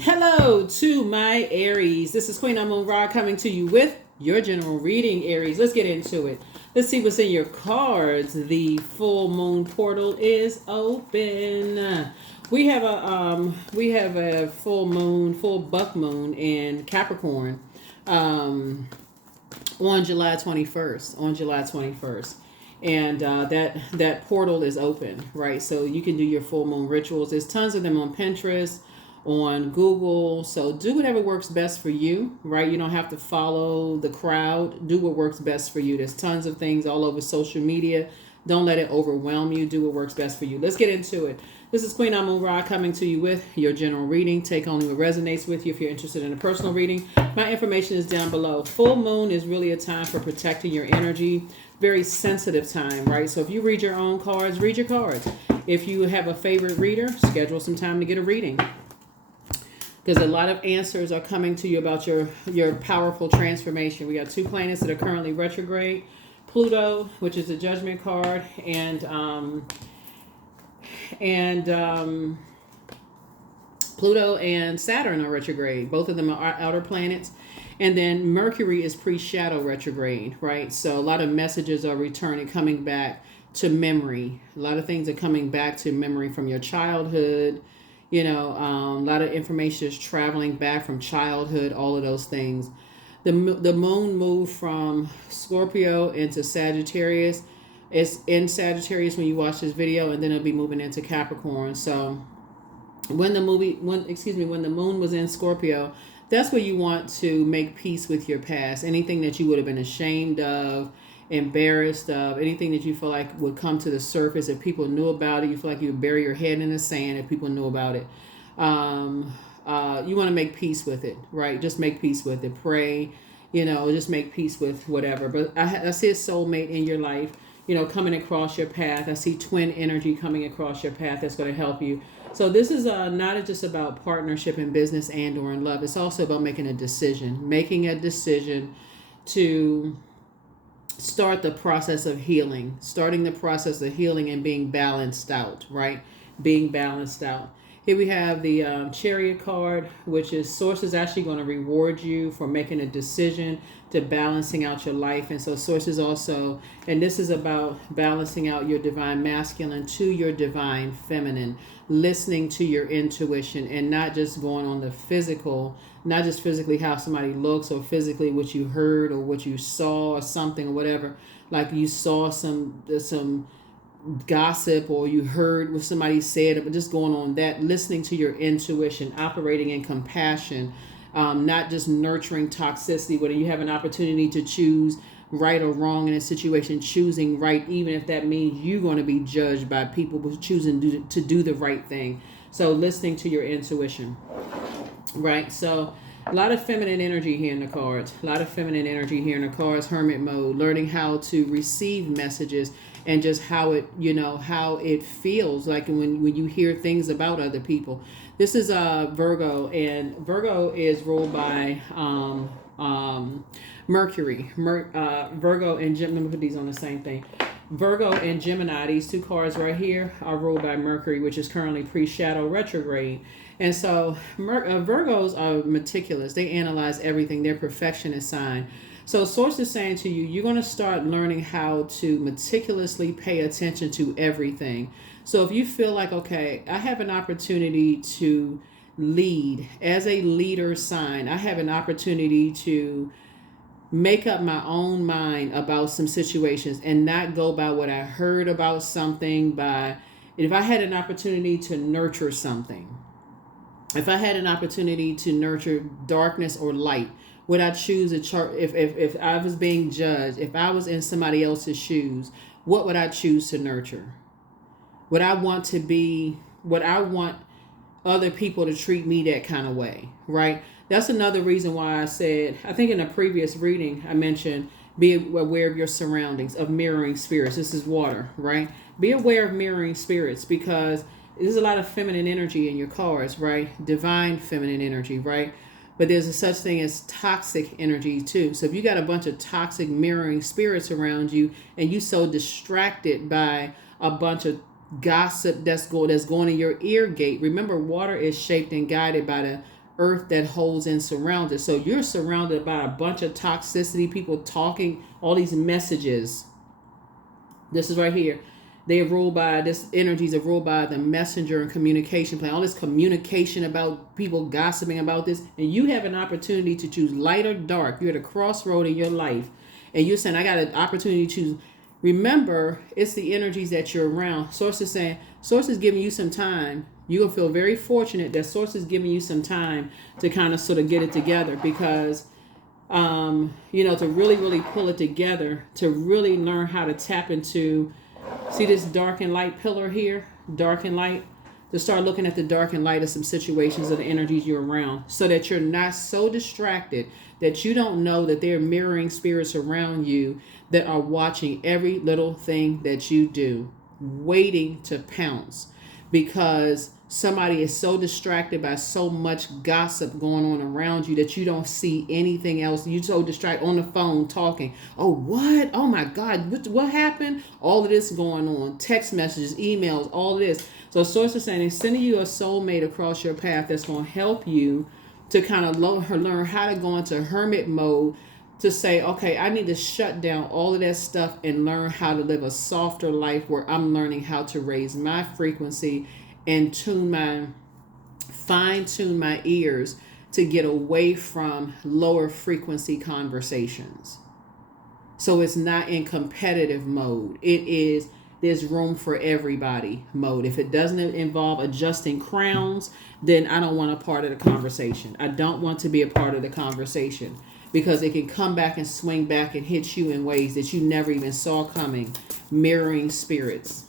Hello to my Aries. This is Queen Amun Ra coming to you with your general reading, Aries. Let's get into it. Let's see what's in your cards. The full moon portal is open. We have a full moon, full buck moon in Capricorn on July 21st. On July 21st. And that portal is open, right? So you can do your full moon rituals. There's tons of them on Pinterest, on Google. So do whatever works best for you, right? You don't have to follow the crowd. Do what works best for you. There's tons of things all over social media. Don't let it overwhelm you. Do what works best for you. Let's get into it. This is Queen Amun Ra coming to you with your general reading. Take only what resonates with you. If you're interested in a personal reading, my information is down below. Full moon is really a time for protecting your energy. Very sensitive time, right? So if you read your own cards, read your cards. If you have a favorite reader, schedule some time to get a reading, because a lot of answers are coming to you about your powerful transformation. We got two planets that are currently retrograde. Pluto, which is a judgment card, and Pluto and Saturn are retrograde. Both of them are outer planets. And then Mercury is pre-shadow retrograde, right? So a lot of messages are returning, coming back to memory. A lot of things are coming back to memory from your childhood. A lot of information is traveling back from childhood, all of those things. The moon moved from Scorpio into Sagittarius. It's in Sagittarius when you watch this video, and then it'll be moving into Capricorn. So when the moon was in Scorpio, that's where you want to make peace with your past. Anything that you would have been ashamed of, embarrassed of, anything that you feel like would come to the surface if people knew about it. You feel like you would bury your head in the sand if people knew about it. You want to make peace with it, right? Just make peace with it. Pray, just make peace with whatever. But I see a soulmate in your life, coming across your path. I see twin energy coming across your path that's going to help you. So this is not just about partnership in business and or in love. It's also about making a decision to start the process of healing, and being balanced out, right? Being balanced out. Here we have the Chariot card, which is Source is actually going to reward you for making a decision to balancing out your life. And so Source is also, and this is about balancing out your divine masculine to your divine feminine, listening to your intuition and not just going on the physical, not just physically how somebody looks or physically what you heard or what you saw or something or whatever. Like you saw some gossip or you heard what somebody said, but just going on that, listening to your intuition, operating in compassion, not just nurturing toxicity, whether you have an opportunity to choose right or wrong in a situation, choosing right, even if that means you're going to be judged by people who choosing to do the right thing. So listening to your intuition, right? So a lot of feminine energy here in the cards. Hermit mode, learning how to receive messages and just how it feels like when you hear things about other people. This is Virgo, and Virgo is ruled by Mercury. Virgo and Gemini. Let me put these on the same thing. Virgo and Gemini, these two cards right here, are ruled by Mercury, which is currently pre-shadow retrograde. And so Virgos are meticulous. They analyze everything. They're perfectionist sign. So Source is saying to you, you're going to start learning how to meticulously pay attention to everything. So if you feel like, okay, I have an opportunity to lead as a leader sign, I have an opportunity to make up my own mind about some situations and not go by what I heard about something. If I had an opportunity to nurture something, if I had an opportunity to nurture darkness or light, would I choose a chart? If I was being judged, if I was in somebody else's shoes, what would I choose to nurture? Would I want other people to treat me that kind of way, right? That's another reason why I said, I think in a previous reading, I mentioned be aware of your surroundings, of mirroring spirits. This is water, right? Be aware of mirroring spirits, because there's a lot of feminine energy in your cards, right? Divine feminine energy, right? But there's a such thing as toxic energy too. So if you got a bunch of toxic mirroring spirits around you and you so distracted by a bunch of gossip that's going in your ear gate. Remember, water is shaped and guided by earth that holds and surrounds it. So you're surrounded by a bunch of toxicity, people talking, all these messages. This is right here. They are ruled by, this energies are ruled by the messenger and communication plan. All this communication about people gossiping about this. And you have an opportunity to choose light or dark. You're at a crossroad in your life. And you're saying, I got an opportunity to choose. Remember, it's the energies that you're around. Source is saying, Source is giving you some time. You'll feel very fortunate that Source is giving you some time to kind of sort of get it together, because to really, really pull it together, to really learn how to tap into, see this dark and light pillar here, dark and light, to start looking at the dark and light of some situations of the energies you're around, so that you're not so distracted that you don't know that there are mirroring spirits around you that are watching every little thing that you do, waiting to pounce, because somebody is so distracted by so much gossip going on around you that you don't see anything else. You're so distracted on the phone talking. Oh, what? Oh my God, what happened? All of this going on. Text messages, emails, all of this. So Source is saying, it's sending you a soulmate across your path that's going to help you to kind of learn how to go into hermit mode, to say, okay, I need to shut down all of that stuff and learn how to live a softer life, where I'm learning how to raise my frequency and fine tune my ears to get away from lower frequency conversations. So it's not in competitive mode. It is, there's room for everybody mode. If it doesn't involve adjusting crowns, then I don't want a part of the conversation. I don't want to be a part of the conversation, because it can come back and swing back and hit you in ways that you never even saw coming. Mirroring spirits.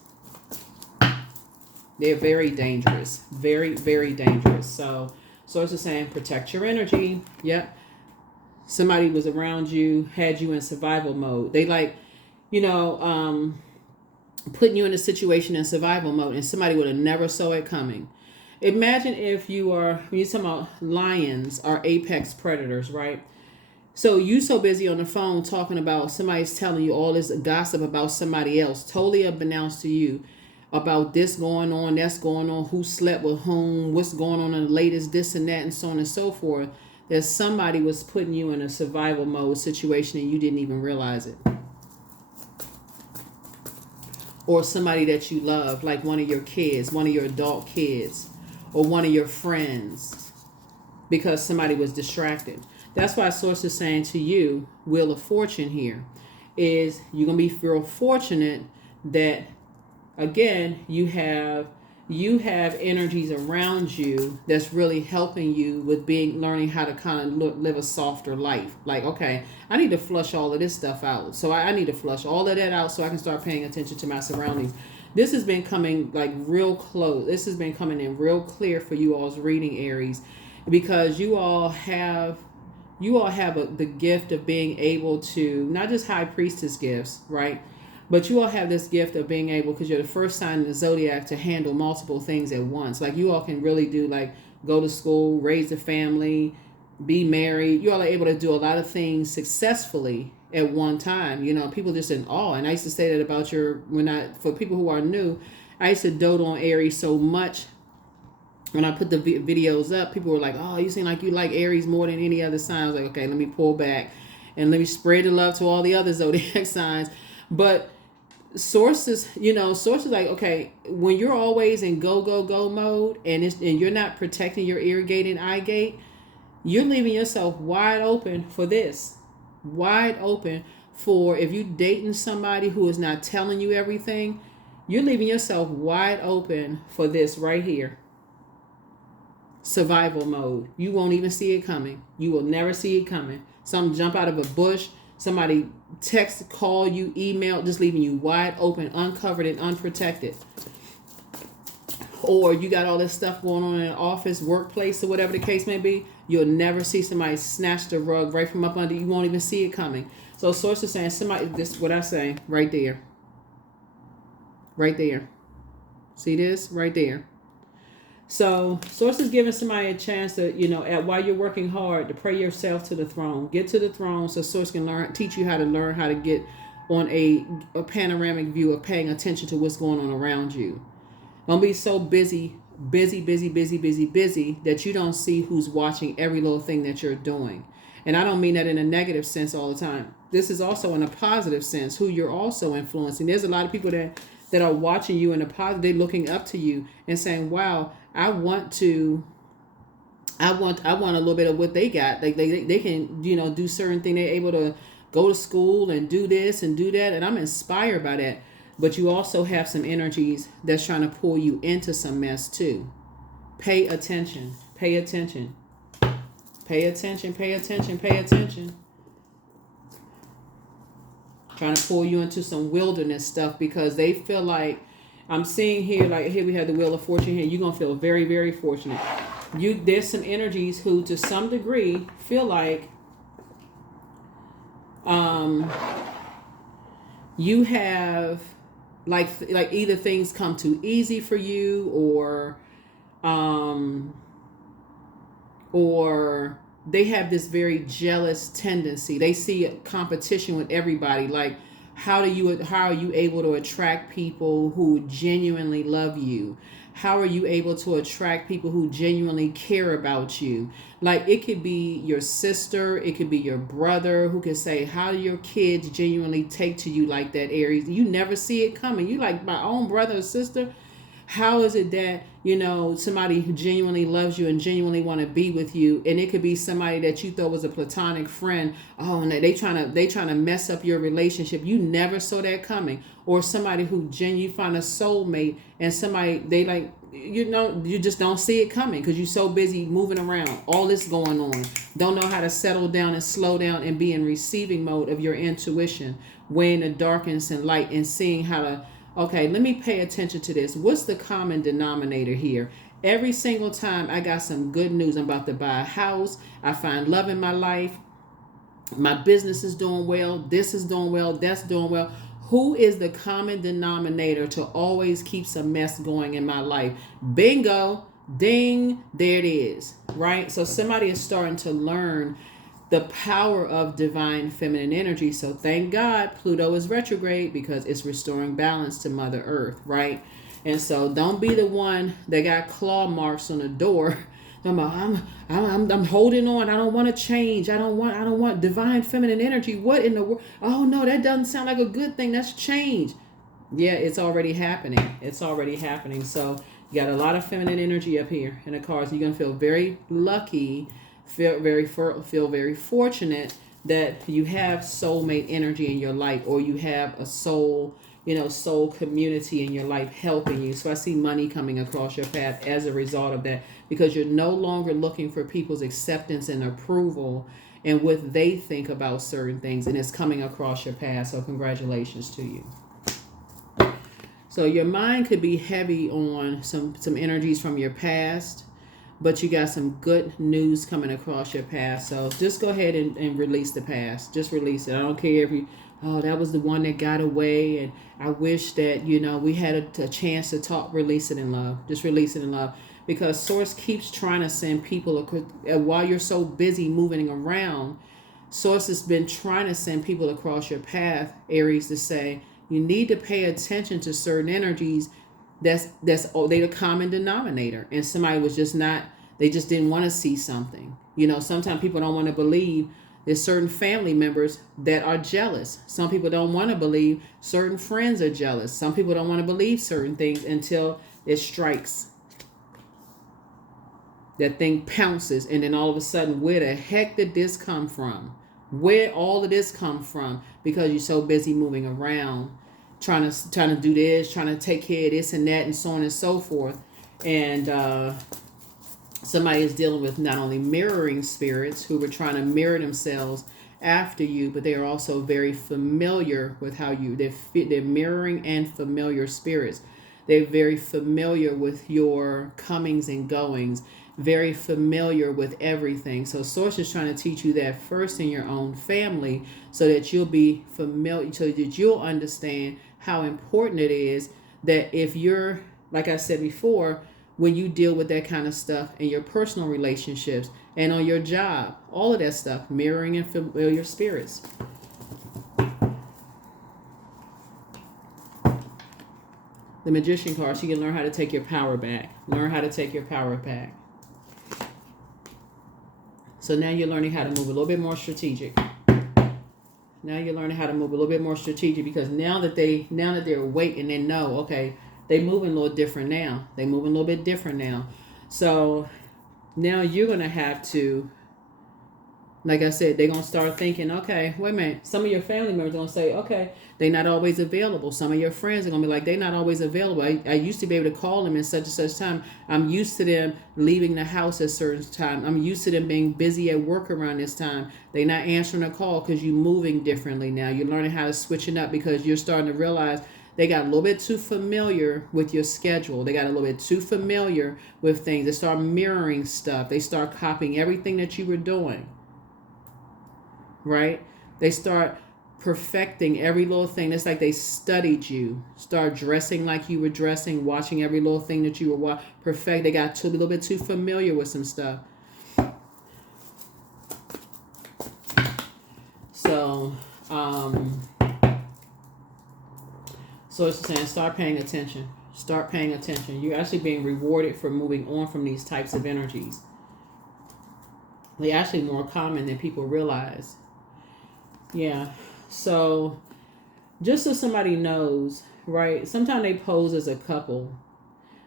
They're very dangerous. Very, very dangerous. So Source is saying, protect your energy. Yep. Somebody was around you, had you in survival mode. They putting you in a situation in survival mode, and somebody would have never saw it coming. Imagine if when you're talking about lions are apex predators, right? So you so busy on the phone talking about, somebody's telling you all this gossip about somebody else, totally unbeknownst to you, about this going on, that's going on, who slept with whom, what's going on in the latest, this and that, and so on and so forth, that somebody was putting you in a survival mode situation and you didn't even realize it. Or somebody that you love, like one of your kids, one of your adult kids, or one of your friends, because somebody was distracted. That's why Source is saying to you, Wheel of Fortune here, is you're going to be real fortunate that, again, you have energies around you that's really helping you with learning how to kind of live a softer life. Like, okay, I need to flush all of this stuff out. So I need to flush all of that out so I can start paying attention to my surroundings. This has been coming like real close. This has been coming in real clear for you all's reading, Aries, because you all have the gift of being able to, not just high priestess gifts, right? But you all have this gift of being able, because you're the first sign in the zodiac, to handle multiple things at once. Like, you all can really do, like, go to school, raise a family, be married. You all are able to do a lot of things successfully at one time. People just in awe. And I used to say that about for people who are new, I used to dote on Aries so much. When I put the videos up, people were like, oh, you seem like you like Aries more than any other sign. I was like, okay, let me pull back and let me spread the love to all the other zodiac signs. But sources like, okay, when you're always in go mode, and you're not protecting your irrigating eye gate, you're leaving yourself wide open for this. Wide open for, if you're dating somebody who is not telling you everything, you're leaving yourself wide open for this right here. Survival mode. You won't even see it coming. You will never see it coming. Something jump out of a bush, somebody text, call you, email, just leaving you wide open, uncovered, and unprotected. Or you got all this stuff going on in an office, workplace, or whatever the case may be. You'll never see somebody snatch the rug right from up under. You won't even see it coming. So Source is saying, this what I say right there. Right there. See this? Right there. So Source is giving somebody a chance to, while you're working hard, to pray yourself to the throne. Get to the throne so Source can teach you how to learn how to get on a panoramic view of paying attention to what's going on around you. Don't be so busy busy, busy, busy, busy, busy, that you don't see who's watching every little thing that you're doing. And I don't mean that in a negative sense all the time. This is also in a positive sense, who you're also influencing. There's a lot of people that are watching you in a positive, they're looking up to you and saying, wow, I want a little bit of what they got. Like they can, do certain things. They're able to go to school and do this and do that. And I'm inspired by that. But you also have some energies that's trying to pull you into some mess too. Pay attention. Pay attention. Pay attention. Pay attention. Pay attention. Trying to pull you into some wilderness stuff because they feel like, I'm seeing here, like here we have the Wheel of Fortune here. You're going to feel very, very fortunate. There's some energies who to some degree feel like you have like either things come too easy for you or they have this very jealous tendency. They see a competition with everybody. Like, how are you able to attract people who genuinely love you? How are you able to attract people who genuinely care about you? Like, it could be your sister, it could be your brother who can say, how do your kids genuinely take to you like that, Aries? You never see it coming. You like, my own brother or sister. How is it that, somebody who genuinely loves you and genuinely want to be with you, and it could be somebody that you thought was a platonic friend, and they trying to mess up your relationship. You never saw that coming. Or somebody who you find a soulmate, and somebody you just don't see it coming because you're so busy moving around, all this going on, don't know how to settle down and slow down and be in receiving mode of your intuition, weighing the darkness and light and seeing how to, okay, let me pay attention to this. What's the common denominator here? Every single time I got some good news, I'm about to buy a house, I find love in my life, my business is doing well, this is doing well, that's doing well. Who is the common denominator to always keep some mess going in my life? Bingo, ding, there it is, right? So somebody is starting to learn the power of divine feminine energy. So thank God Pluto is retrograde because it's restoring balance to Mother Earth, right? And so don't be the one that got claw marks on the door. I'm holding on. I don't want to change. I don't want divine feminine energy. What in the world? Oh no, that doesn't sound like a good thing. That's change. Yeah, it's already happening. It's already happening. So you got a lot of feminine energy up here in the cards. You're gonna feel very lucky. Feel very fortunate that you have soulmate energy in your life, or you have a soul community in your life helping you. So I see money coming across your path as a result of that, because you're no longer looking for people's acceptance and approval and what they think about certain things, and it's coming across your path. So congratulations to you. So your mind could be heavy on some energies from your past, but you got some good news coming across your past. So just go ahead and release the past. Just release it. I don't care if that was the one that got away, and I wish that, we had a chance to talk. Release it in love. Just release it in love. Because Source keeps trying to send people, while you're so busy moving around, Source has been trying to send people across your path, Aries, to say, you need to pay attention to certain energies. They're the common denominator, and somebody was just not, they just didn't want to see something. Sometimes people don't want to believe there's certain family members that are jealous. Some people don't want to believe certain friends are jealous. Some people don't want to believe certain things until it strikes. That thing pounces, and then all of a sudden, where the heck did this come from? Where all of this come from? Because you're so busy moving around, trying to do this, trying to take care of this and that, and so on and so forth. And somebody is dealing with not only mirroring spirits who were trying to mirror themselves after you, but they are also very familiar with how they're mirroring and familiar spirits. They're very familiar with your comings and goings, very familiar with everything. So Source is trying to teach you that first in your own family, so that you'll be familiar, so that you'll understand how important it is that if you're, like I said before, when you deal with that kind of stuff in your personal relationships and on your job, all of that stuff, mirroring and familiar spirits. The Magician card, so you can learn how to take your power back. Learn how to take your power back. So now you're learning how to move a little bit more strategic. Now you're learning how to move a little bit more strategic, because now that they're awake and they know, okay, they moving a little different now. They moving a little bit different now. So now you're gonna have to, like I said, they're gonna start thinking, okay, wait a minute. Some of your family members are gonna say, okay, they're not always available. Some of your friends are gonna be like, they're not always available. I used to be able to call them in such and such time. I'm used to them leaving the house at a certain time. I'm used to them being busy at work around this time. They're not answering a call because you're moving differently now. You're learning how to switch it up, because you're starting to realize they got a little bit too familiar with your schedule. They got a little bit too familiar with things. They start mirroring stuff. They start copying everything that you were doing. Right? They start perfecting every little thing. It's like they studied you. Start dressing like you were dressing, watching every little thing that you were watching. Perfect. They got a little bit too familiar with some stuff. So, so it's saying, start paying attention. Start paying attention. You're actually being rewarded for moving on from these types of energies. They're actually more common than people realize. Yeah. So just so somebody knows, right? Sometimes they pose as a couple,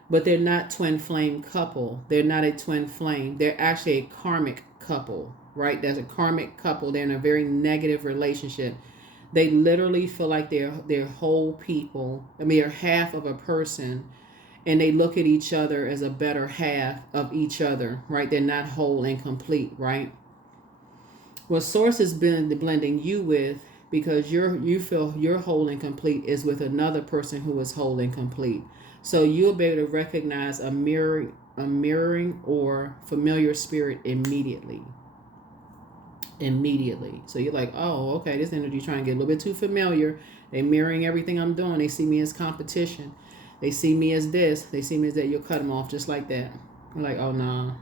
but they're not twin flame couple. They're not a twin flame. They're actually a karmic couple, right? There's a karmic couple. They're in a very negative relationship. They literally feel like they're whole people. I mean, they're half of a person, and they look at each other as a better half of each other, right? They're not whole and complete, right? What Source has been blending you with, because you feel you're whole and complete, is with another person who is whole and complete. So you'll be able to recognize a mirroring or familiar spirit immediately. So you're like, oh, okay, this energy trying to get a little bit too familiar. They're mirroring everything I'm doing. They see me as competition. They see me as this. They see me as that. You'll cut them off just like that. You're like, oh, nah.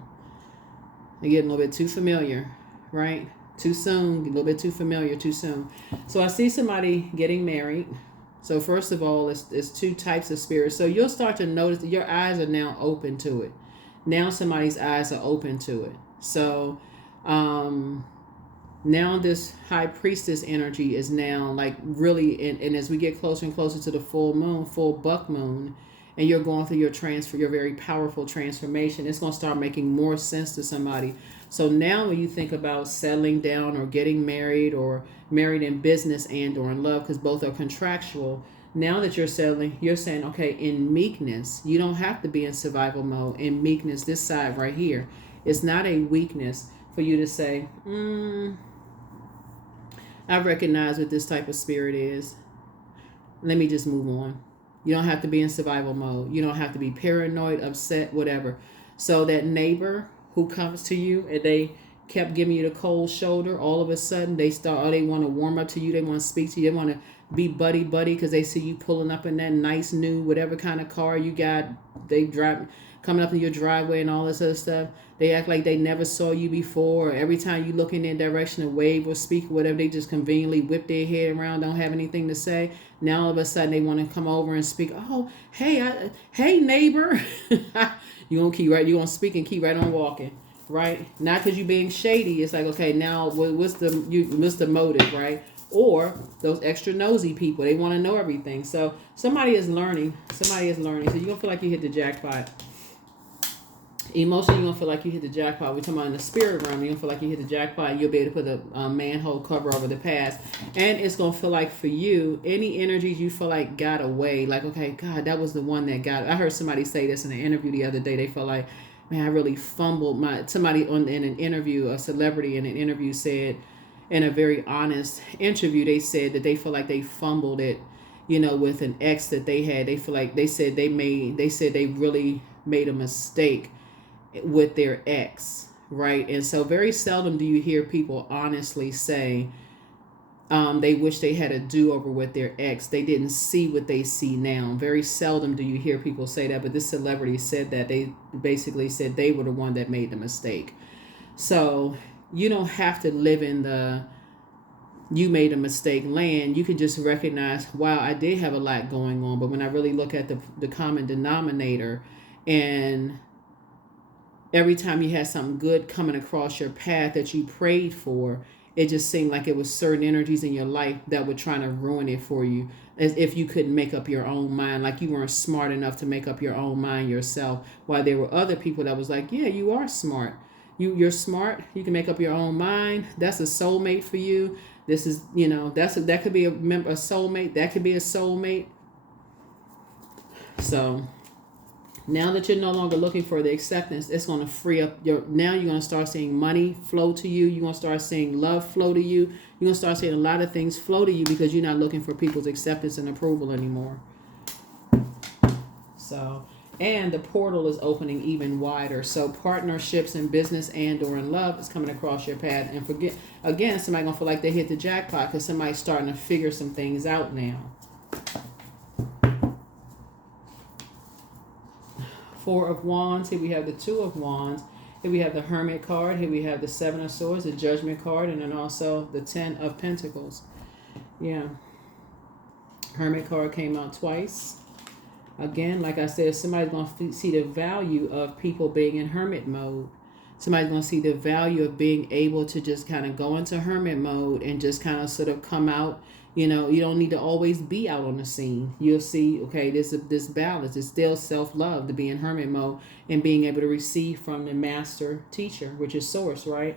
They're getting a little bit too familiar, right? Too soon, a little bit too familiar, too soon. So I see somebody getting married. So first of all, it's two types of spirits. So you'll start to notice that your eyes are now open to it. Now somebody's eyes are open to it. So now this high priestess energy is now like really, and as we get closer and closer to the full moon, full buck moon, and you're going through your very powerful transformation, it's going to start making more sense to somebody. So now when you think about settling down or getting married, or married in business and or in love, because both are contractual, now that you're settling, you're saying, okay, in meekness, you don't have to be in survival mode. In meekness, this side right here, it's not a weakness for you to say, I recognize what this type of spirit is. Let me just move on. You don't have to be in survival mode. You don't have to be paranoid, upset, whatever. So that neighbor who comes to you and they kept giving you the cold shoulder, all of a sudden they want to warm up to you. They want to speak to you. They want to be buddy because they see you pulling up in that nice new whatever kind of car you got. They drive coming up in your driveway and all this other stuff. They act like they never saw you before. Or every time you look in their direction to wave or speak or whatever, they just conveniently whip their head around, don't have anything to say. Now all of a sudden they want to come over and speak. Oh, hey neighbor. You're gonna speak and keep right on walking, right? Not because you're being shady. It's like, okay, now what's the motive, right? Or those extra nosy people, they want to know everything. So somebody is learning. So you're gonna feel like you hit the jackpot. Emotionally, you're gonna feel like you hit the jackpot. We're talking about in the spirit realm, you're gonna feel like you hit the jackpot. You'll be able to put a manhole cover over the past. And it's gonna feel like for you, any energies you feel like got away, like, okay, God, that was the one that got. I heard somebody say this in an interview the other day. They felt like, man, I really fumbled somebody in an interview, a celebrity in an interview said, in a very honest interview, they said that they feel like they fumbled it, with an ex that they had. They feel like they said they really made a mistake with their ex, right? And so very seldom do you hear people honestly say they wish they had a do-over with their ex. They didn't see what they see now. Very seldom do you hear people say that, but this celebrity said that. They basically said they were the one that made the mistake. So you don't have to live in the you made a mistake land, you could just recognize, wow, I did have a lot going on. But when I really look at the common denominator, and every time you had something good coming across your path that you prayed for, it just seemed like it was certain energies in your life that were trying to ruin it for you, as if you couldn't make up your own mind, like you weren't smart enough to make up your own mind yourself, while there were other people that was like, yeah, you are smart, you're smart, you can make up your own mind, that's a soulmate for you. This is, that could be a soulmate, that could be a soulmate. So now that you're no longer looking for the acceptance, it's going to free up now you're going to start seeing money flow to you. You're going to start seeing love flow to you. You're going to start seeing a lot of things flow to you because you're not looking for people's acceptance and approval anymore. So, and the portal is opening even wider. So partnerships in business and or in love is coming across your path. And again, somebody going to feel like they hit the jackpot because somebody's starting to figure some things out now. Four of Wands. Here we have the Two of Wands. Here we have the Hermit card. Here we have the Seven of Swords, the Judgment card, and then also the Ten of Pentacles. Yeah. Hermit card came out twice. Again, like I said, somebody's going to see the value of people being in hermit mode. Somebody's going to see the value of being able to just kind of go into hermit mode and just kind of sort of come out. You don't need to always be out on the scene. You'll see, okay, this balance. It's still self-love to be in hermit mode and being able to receive from the master teacher, which is source, right?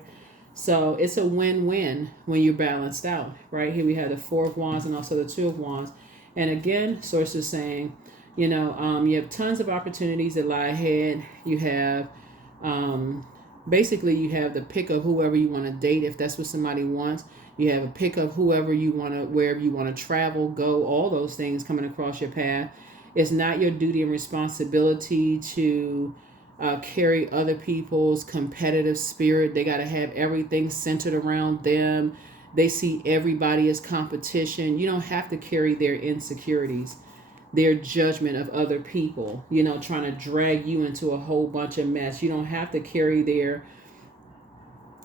So it's a win-win when you're balanced out, right? Here we have the Four of Wands and also the Two of Wands. And again, source is saying, you have tons of opportunities that lie ahead. You have, basically you have the pick of whoever you want to date if that's what somebody wants. You have a pick of whoever you want to, wherever you want to travel, go, all those things coming across your path. It's not your duty and responsibility to carry other people's competitive spirit. They got to have everything centered around them. They see everybody as competition. You don't have to carry their insecurities, their judgment of other people, trying to drag you into a whole bunch of mess. You don't have to carry their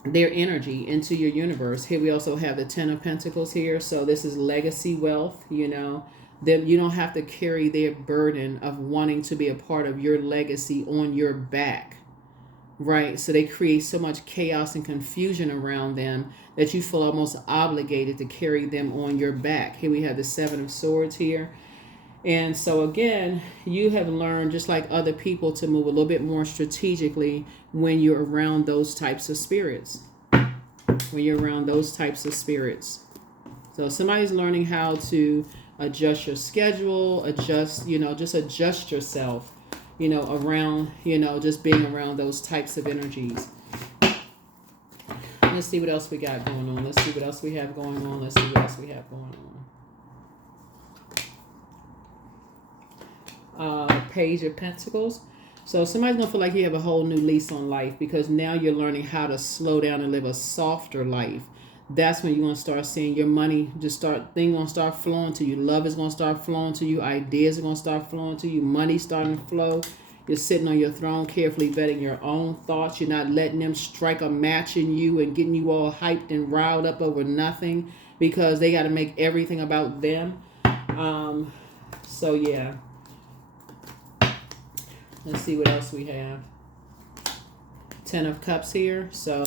energy into your universe. Here we also have the Ten of Pentacles here. So this is legacy wealth, Then you don't have to carry their burden of wanting to be a part of your legacy on your back, right? So they create so much chaos and confusion around them that you feel almost obligated to carry them on your back. Here we have the Seven of Swords here. And so again, you have learned, just like other people, to move a little bit more strategically when you're around those types of spirits. When you're around those types of spirits. So somebody's learning how to adjust your schedule, just adjust yourself, around, just being around those types of energies. Let's see what else we got going on. Let's see what else we have going on. Let's see what else we have going on. Page of Pentacles. So somebody's gonna feel like you have a whole new lease on life because now you're learning how to slow down and live a softer life. That's when you're gonna start seeing your money things gonna start flowing to you. Love is gonna start flowing to you. Ideas are gonna start flowing to you. Money starting to flow. You're sitting on your throne, carefully vetting your own thoughts. You're not letting them strike a match in you and getting you all hyped and riled up over nothing because they got to make everything about them. So yeah. Let's see what else we have. Ten of Cups here. So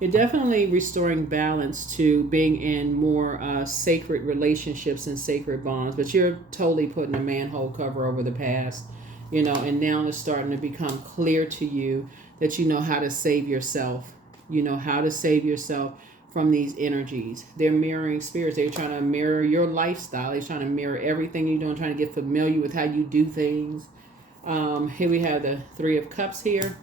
you're definitely restoring balance to being in more sacred relationships and sacred bonds. But you're totally putting a manhole cover over the past, and now it's starting to become clear to you that you know how to save yourself. You know how to save yourself from these energies. They're mirroring spirits. They're trying to mirror your lifestyle. They're trying to mirror everything you're doing, trying to get familiar with how you do things. Here we have the Three of Cups here.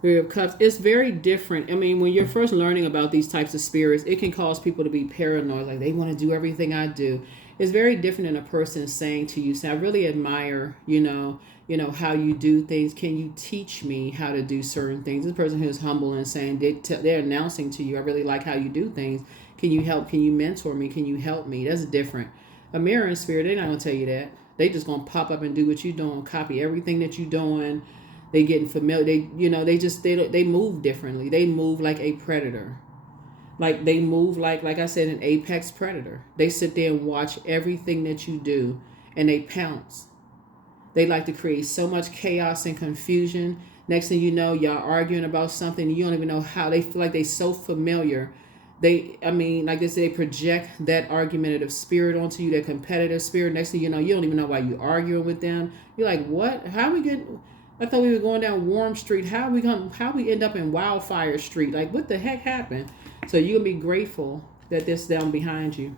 Three of Cups. It's very different. I mean, when you're first learning about these types of spirits, it can cause people to be paranoid, like they want to do everything I do. It's very different than a person saying to you, I really admire, how you do things. Can you teach me how to do certain things? This person who's humble and saying, they're announcing to you, I really like how you do things. Can you help? Can you mentor me? Can you help me? That's different. A mirroring spirit, they're not going to tell you that. They just gonna pop up and do what you're doing, copy everything that you're doing. They getting familiar. They move differently. They move like a predator. Like they move like I said, an apex predator. They sit there and watch everything that you do, and they pounce. They like to create so much chaos and confusion. Next thing you know, y'all arguing about something. You don't even know how. They feel like they so familiar. Like they say, they project that argumentative spirit onto you, that competitive spirit. Next thing you know, you don't even know why you arguing with them. You're like, what? How we get? I thought we were going down Warm Street. How we end up in Wildfire Street? Like, what the heck happened? So you're gonna be grateful that this down behind you.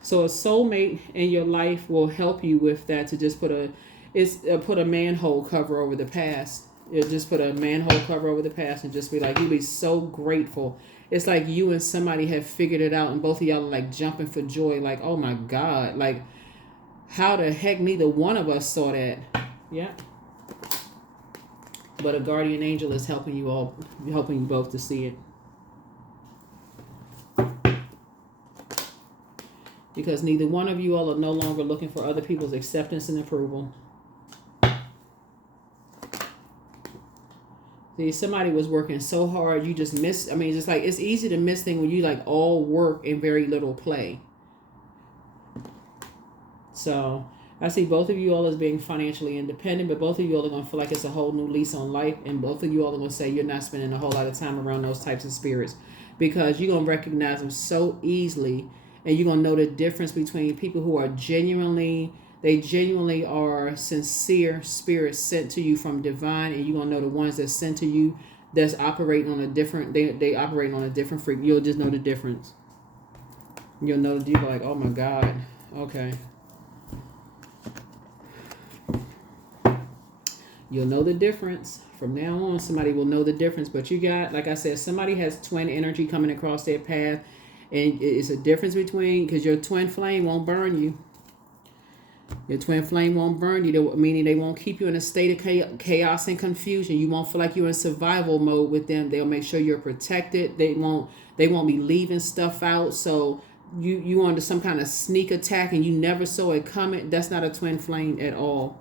So a soulmate in your life will help you with that, to just put a manhole cover over the past. It'll just put a manhole cover over the past and just be like, you'll be so grateful. It's like you and somebody have figured it out, and both of y'all are like jumping for joy, like, oh my God, like how the heck neither one of us saw that. Yeah. But a guardian angel is helping you both to see it. Because neither one of you all are no longer looking for other people's acceptance and approval. See, somebody was working so hard, you just miss. I mean, just like, it's easy to miss things when you like all work and very little play. So I see both of you all as being financially independent, but both of you all are going to feel like it's a whole new lease on life, and both of you all are going to say you're not spending a whole lot of time around those types of spirits, because you're going to recognize them so easily, and you're going to know the difference between people who are genuinely are sincere spirits sent to you from divine, and you're going to know the ones that sent to you that's operating on a different, they operate on a different frequency. You'll just know the difference. You'll know the deeper, like, oh my God, okay. You'll know the difference. From now on, somebody will know the difference. But you got, like I said, somebody has twin energy coming across their path. And it's a difference between, because your twin flame won't burn you. Your twin flame won't burn you, meaning they won't keep you in a state of chaos and confusion. You won't feel like you're in survival mode with them. They'll make sure you're protected. They won't be leaving stuff out. So you under some kind of sneak attack and you never saw it coming. That's not a twin flame at all.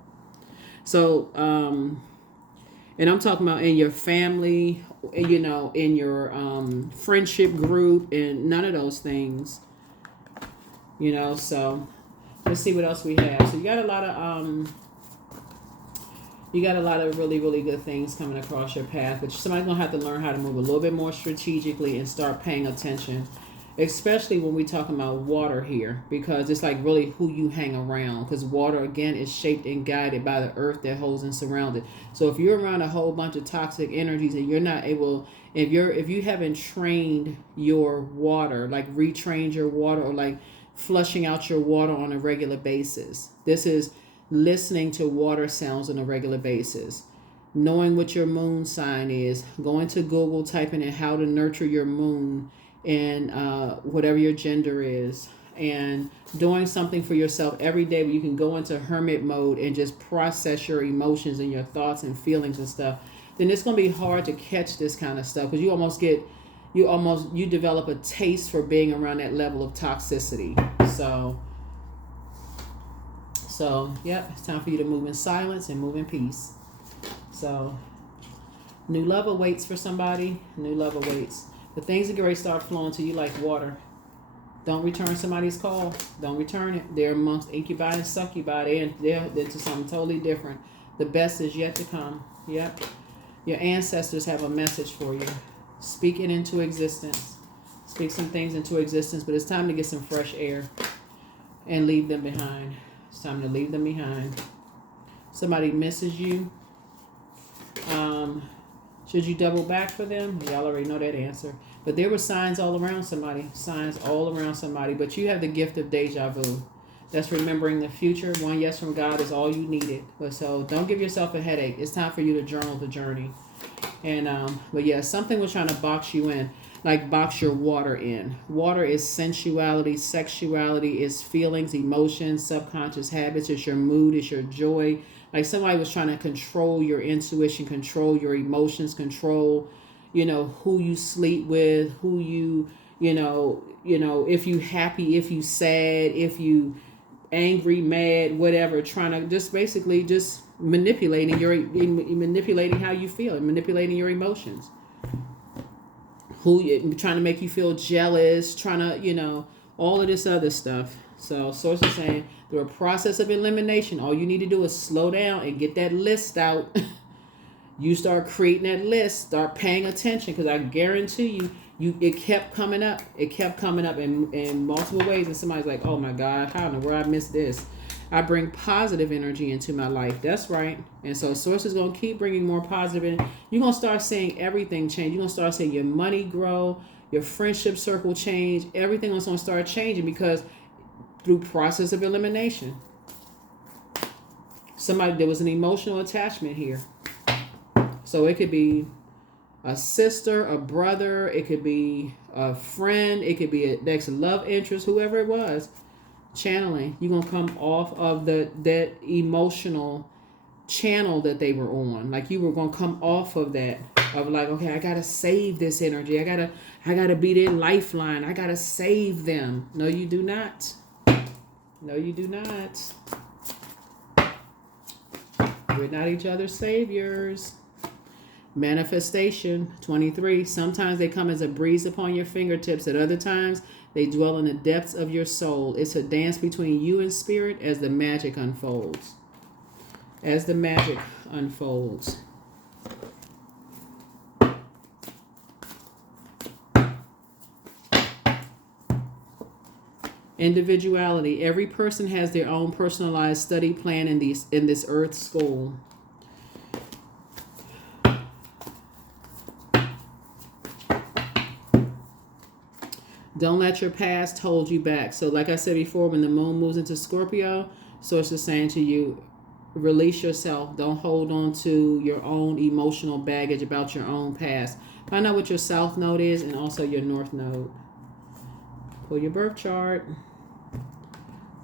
So, and I'm talking about in your family, you know, in your friendship group, and none of those things, you know. So let's see what else we have. So you got a lot of really, really good things coming across your path, but somebody's gonna have to learn how to move a little bit more strategically and start paying attention, especially when we talking about water here, because it's like really who you hang around, because water again is shaped and guided by the earth that holds and surrounds it. So if you're around a whole bunch of toxic energies and you're not able, if you haven't trained your water, like retrained your water, or like flushing out your water on a regular basis, this is listening to water sounds on a regular basis, knowing what your moon sign is, going to Google, typing in how to nurture your moon, and whatever your gender is, and doing something for yourself every day where you can go into hermit mode and just process your emotions and your thoughts and feelings and stuff, then it's going to be hard to catch this kind of stuff, because you develop a taste for being around that level of toxicity. So yep, it's time for you to move in silence and move in peace. So new love awaits for somebody. New love awaits. The things that already start flowing to you like water. Don't return somebody's call. Don't return it. They're amongst incubi and succubi. They're to something totally different. The best is yet to come. Yep. Your ancestors have a message for you. Speak it into existence. Speak some things into existence, but it's time to get some fresh air and leave them behind. It's time to leave them behind. Somebody misses you. Should you double back for them? Y'all already know that answer. But there were signs all around somebody. Signs all around somebody. But you have the gift of deja vu. That's remembering the future. One yes from God is all you needed. But so don't give yourself a headache. It's time for you to journal the journey. And but yeah, something was trying to box you in. Like box your water in. Water is sensuality, sexuality, is feelings, emotions, subconscious habits, it's your mood, it's your joy. Like somebody was trying to control your intuition, control your emotions, control, who you sleep with, who you know, if you happy, if you sad, if you angry, mad, whatever, trying to just basically just manipulating how you feel and manipulating your emotions. trying to make you feel jealous, trying to, all of this other stuff. So source is saying through a process of elimination, all you need to do is slow down and get that list out. You start creating that list, start paying attention, because I guarantee it kept coming up. It kept coming up in multiple ways, and somebody's like, oh my God, how in the world I missed this? I bring positive energy into my life. That's right. And so source is going to keep bringing more positive in. You're going to start seeing everything change. You're going to start seeing your money grow, your friendship circle change. Everything is going to start changing because through process of elimination. There was an emotional attachment here. So it could be a sister, a brother, it could be a friend, it could be an ex love interest, whoever it was. Channeling, you're gonna come off of that emotional channel that they were on. Like you were gonna come off of that, of like, okay, I gotta save this energy. I gotta be their lifeline. I gotta save them. No, you do not. No, you do not. We're not each other's saviors. Manifestation 23. Sometimes they come as a breeze upon your fingertips. At other times, they dwell in the depths of your soul. It's a dance between you and spirit as the magic unfolds. As the magic unfolds. Individuality. Every person has their own personalized study plan in this earth school. Don't let your past hold you back. So like I said before, when the moon moves into Scorpio, source is saying to you, release yourself. Don't hold on to your own emotional baggage about your own past. Find out what your south node is and also your north node. Pull your birth chart.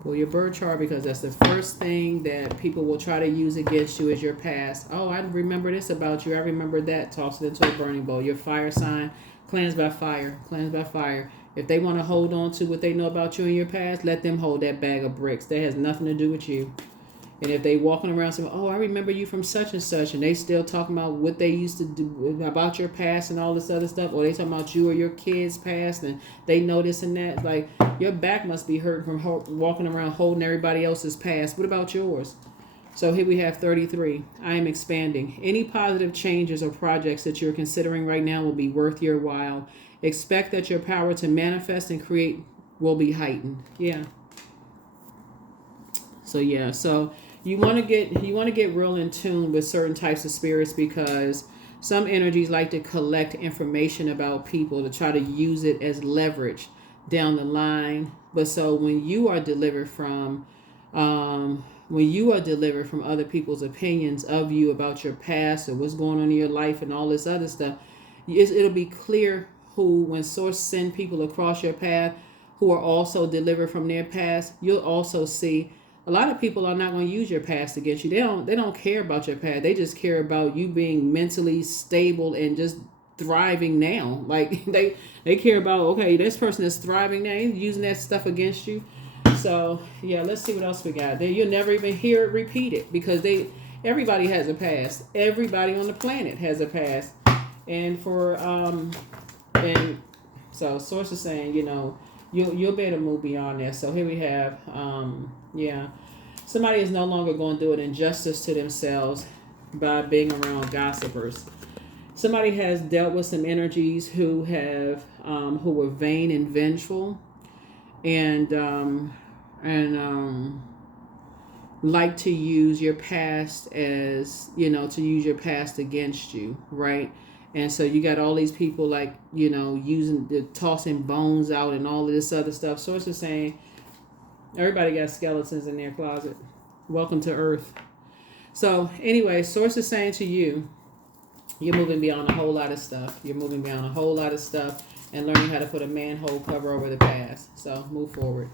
Pull your birth chart, because that's the first thing that people will try to use against you is your past. Oh, I remember this about you. I remember that. Toss it into a burning bowl. Your fire sign, cleansed by fire. Cleansed by fire. If they want to hold on to what they know about you in your past, let them hold that bag of bricks. That has nothing to do with you. And if they walking around saying, oh, I remember you from such and such, and they still talking about what they used to do about your past and all this other stuff, or they talking about you or your kids' past, and they know this and that, like, your back must be hurt from walking around holding everybody else's past. What about yours? So here we have 33. I am expanding. Any positive changes or projects that you're considering right now will be worth your while. Expect that your power to manifest and create will be heightened. Yeah. So yeah. So you want to get real in tune with certain types of spirits, because some energies like to collect information about people to try to use it as leverage down the line. But so when you are delivered from other people's opinions of you about your past or what's going on in your life and all this other stuff, it'll be clear when source send people across your path who are also delivered from their past. You'll also see a lot of people are not going to use your past against you. They don't care about your past. They just care about you being mentally stable and just thriving now. Like they care about, okay, this person is thriving now, using that stuff against you. So yeah, let's see what else we got. You'll never even hear it repeated, because everybody has a past. Everybody on the planet has a past. And and so source is saying, you'll be able to move beyond this. So here we have, somebody is no longer going to do an injustice to themselves by being around gossipers. Somebody has dealt with some energies who were vain and vengeful, and like to use your past as, to use your past against you, right? And so you got all these people like, tossing bones out and all of this other stuff. Source is saying, everybody got skeletons in their closet. Welcome to Earth. So anyway, source is saying to you, you're moving beyond a whole lot of stuff. You're moving beyond a whole lot of stuff and learning how to put a manhole cover over the past. So move forward.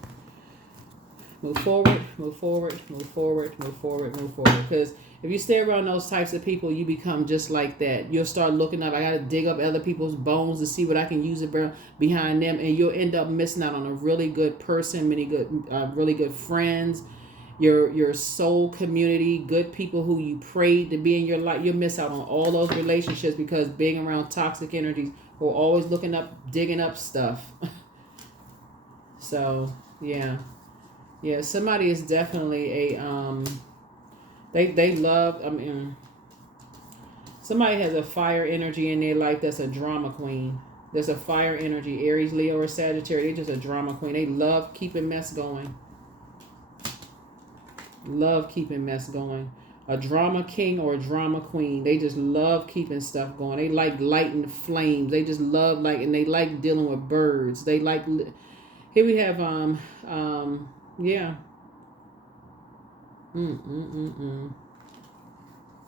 Move forward, move forward, move forward, move forward, move forward. Because if you stay around those types of people, you become just like that. You'll start looking up. I got to dig up other people's bones to see what I can use behind them. And you'll end up missing out on a really good person, really good friends, your soul community, good people who you prayed to be in your life. You'll miss out on all those relationships because being around toxic energies or always looking up, digging up stuff. So yeah, yeah. Somebody is definitely a they love. I mean, somebody has a fire energy in their life that's a drama queen. There's a fire energy, Aries, Leo, or Sagittarius. They're just a drama queen. They love keeping mess going. Love keeping mess going. A drama king or a drama queen. They just love keeping stuff going. They like lighting flames. They just love and they like dealing with birds. They like. Here we have yeah.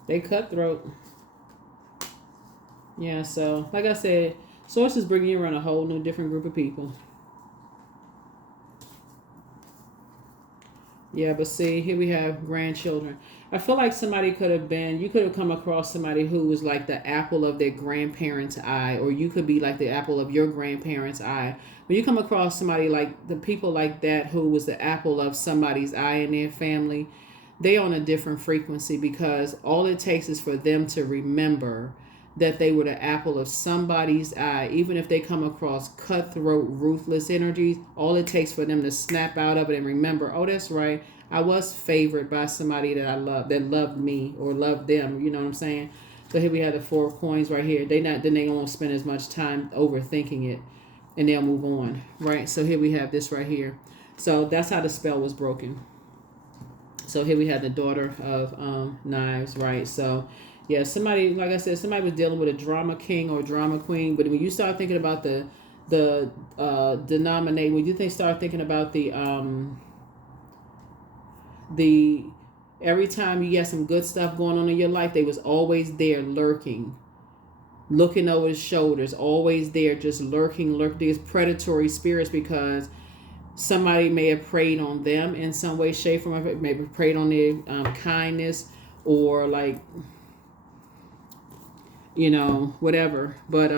They cutthroat. Yeah. So like I said, source is bringing you around a whole new different group of people. Yeah, but see, here we have grandchildren. I feel like somebody could have been, you could have come across somebody who was like the apple of their grandparents' eye, or you could be like the apple of your grandparents' eye. When you come across somebody like the people like that who was the apple of somebody's eye in their family, they on a different frequency because all it takes is for them to remember that they were the apple of somebody's eye. Even if they come across cutthroat, ruthless energies, all it takes for them to snap out of it and remember, oh, that's right, I was favored by somebody that I love, that loved me or loved them. You know what I'm saying? So here we have the 4 of coins right here. Then they won't spend as much time overthinking it, and they'll move on, right? So here we have this right here. So that's how the spell was broken. So here we have the daughter of knives, right? So yeah, somebody, like I said, somebody was dealing with a drama king or drama queen. But when you start thinking about the denominate, when you start thinking about the every time you get some good stuff going on in your life, they was always there lurking, looking over his shoulders, always there, just lurking these predatory spirits, because somebody may have preyed on them in some way, shape, form, maybe preyed on their kindness, or like, you know, whatever. But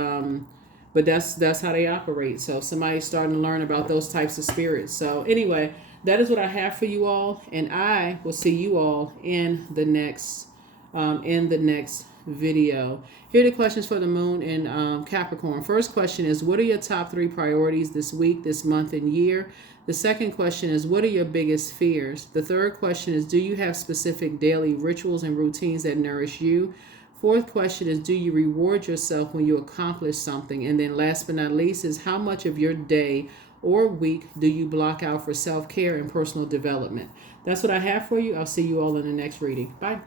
that's how they operate. So somebody's starting to learn about those types of spirits. So anyway, that is what I have for you all, and I will see you all in the next video. Here are the questions for the moon in Capricorn. First question is, what are your top 3 priorities this week, this month, and year? The second question is, what are your biggest fears? The third question is, do you have specific daily rituals and routines that nourish you? Fourth question is, do you reward yourself when you accomplish something? And then last but not least is, how much of your day or week do you block out for self-care and personal development? That's what I have for you. I'll see you all in the next reading. Bye.